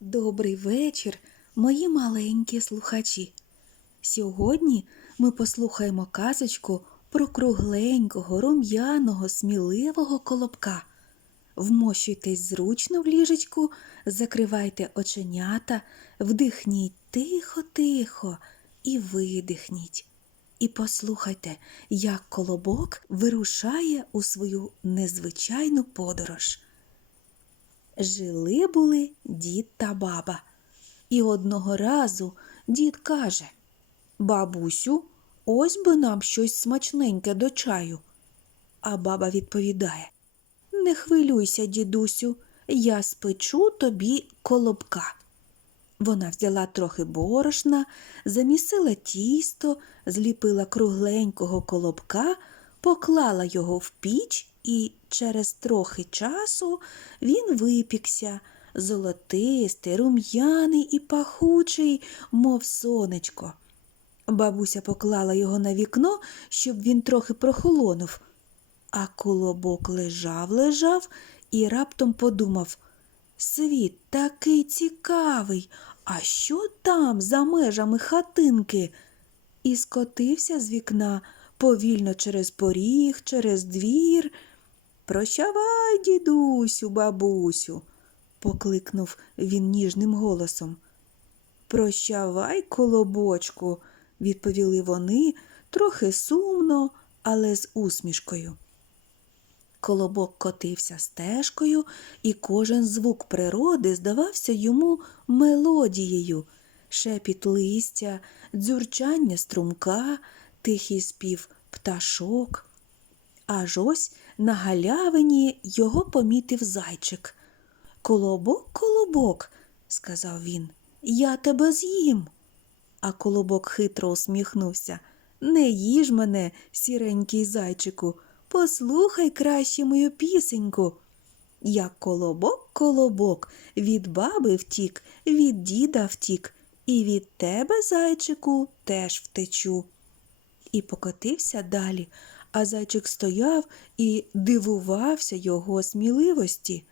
Добрий вечір, мої маленькі слухачі. Сьогодні ми послухаємо казочку про кругленького, рум'яного, сміливого колобка. Вмощуйтесь зручно в ліжечку, закривайте оченята, вдихніть тихо-тихо і видихніть. І послухайте, як колобок вирушає у свою незвичайну подорож. Жили були дід та баба. І одного разу дід каже Бабусю, ось би нам щось смачненьке до чаю. А баба відповідає Не хвилюйся, дідусю, я спечу тобі колобка. Вона взяла трохи борошна, замісила тісто, зліпила кругленького колобка, поклала його в піч, і через трохи часу він випікся, золотистий, рум'яний і пахучий, мов сонечко. Бабуся поклала його на вікно, щоб він трохи прохолонув. А колобок лежав, лежав і раптом подумав Світ такий цікавий, а що там за межами хатинки? І скотився з вікна повільно через поріг, через двір. Прощавай, дідусю, бабусю, покликнув він ніжним голосом. Прощавай, колобочку, відповіли вони трохи сумно, але з усмішкою. Колобок котився стежкою, і кожен звук природи здавався йому мелодією шепіт листя, дзюрчання струмка, тихий спів пташок. Аж ось на галявині його помітив зайчик. Колобок, колобок, сказав він, я тебе з'їм. А колобок хитро усміхнувся. Не їж мене, сіренький зайчику, послухай краще мою пісеньку. Як колобок, колобок, від баби втік, від діда втік, і від тебе, зайчику, теж втечу. І покотився далі, а зайчик стояв і дивувався його сміливості.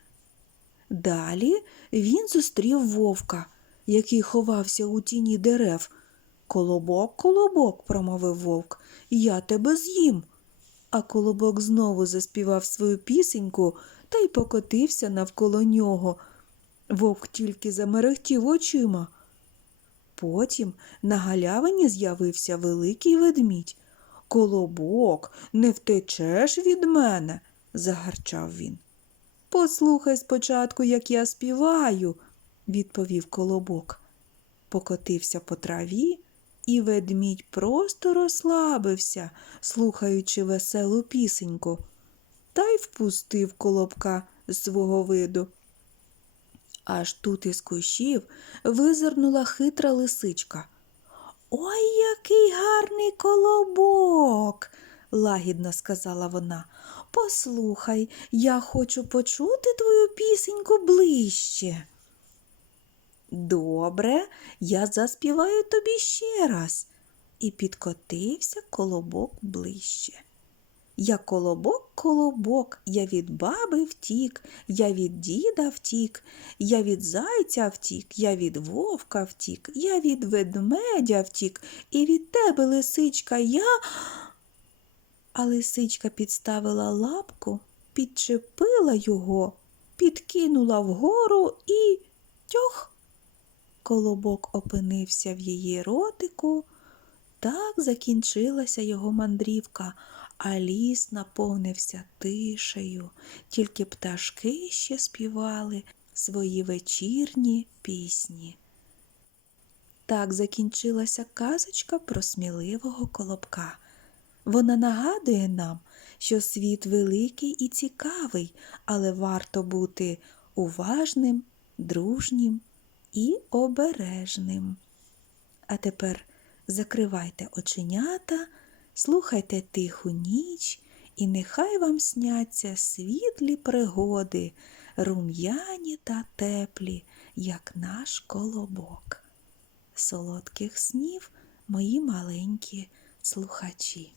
Далі він зустрів вовка, який ховався у тіні дерев. Колобок, колобок, промовив вовк, я тебе з'їм. А колобок знову заспівав свою пісеньку та й покотився навколо нього. Вовк тільки замерехтів очима. Потім на галявині з'явився великий ведмідь. Колобок, не втечеш від мене, загарчав він. Послухай спочатку, як я співаю, відповів колобок. Покотився по траві, і ведмідь просто розслабився, слухаючи веселу пісеньку, та й впустив колобка з свого виду. Аж тут із кущів визирнула хитра лисичка. Ой, який гарний колобок, лагідно сказала вона. Послухай, я хочу почути твою пісеньку ближче. Добре, я заспіваю тобі ще раз. І підкотився колобок ближче. Я колобок, колобок, я від баби втік, я від діда втік, я від зайця втік, я від вовка втік, я від ведмедя втік, і від тебе, лисичка, я. А лисичка підставила лапку, підчепила його, підкинула вгору і тьох. Колобок опинився в її ротику. Так закінчилася його мандрівка, а ліс наповнився тишею, тільки пташки ще співали свої вечірні пісні. Так закінчилася казочка про сміливого колобка. Вона нагадує нам, що світ великий і цікавий, але варто бути уважним, дружнім і обережним. А тепер закривайте оченята, слухайте тиху ніч, і нехай вам сняться світлі пригоди, рум'яні та теплі, як наш колобок. Солодких снів, мої маленькі слухачі.